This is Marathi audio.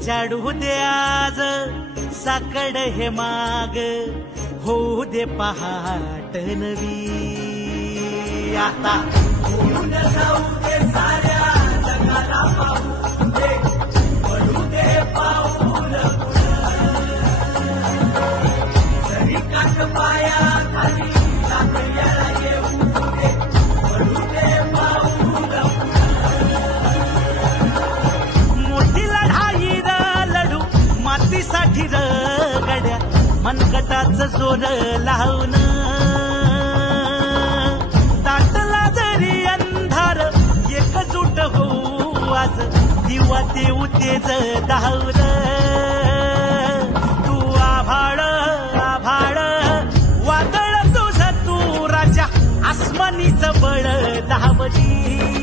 उजाडू दे आज साकड हे माग, होऊ दे पहाट नवी. आता होऊन जाऊ दे साऱ्या जगाला पाहू दे, पडू दे पाऊल जरी काट पाया खाली टाकल्याला येऊ दे, पडू दे पाऊल. मोठी लढाई लढू मातीसाठी गड्या, मनगटाचं जोर लावून. दाटला जरी अंधार एकजूट होऊ आज, दिवा देऊ तेज दावर. तू आभाळ आभाळ वादळ तुझ तू राजा, आसमानीच बळ दावली.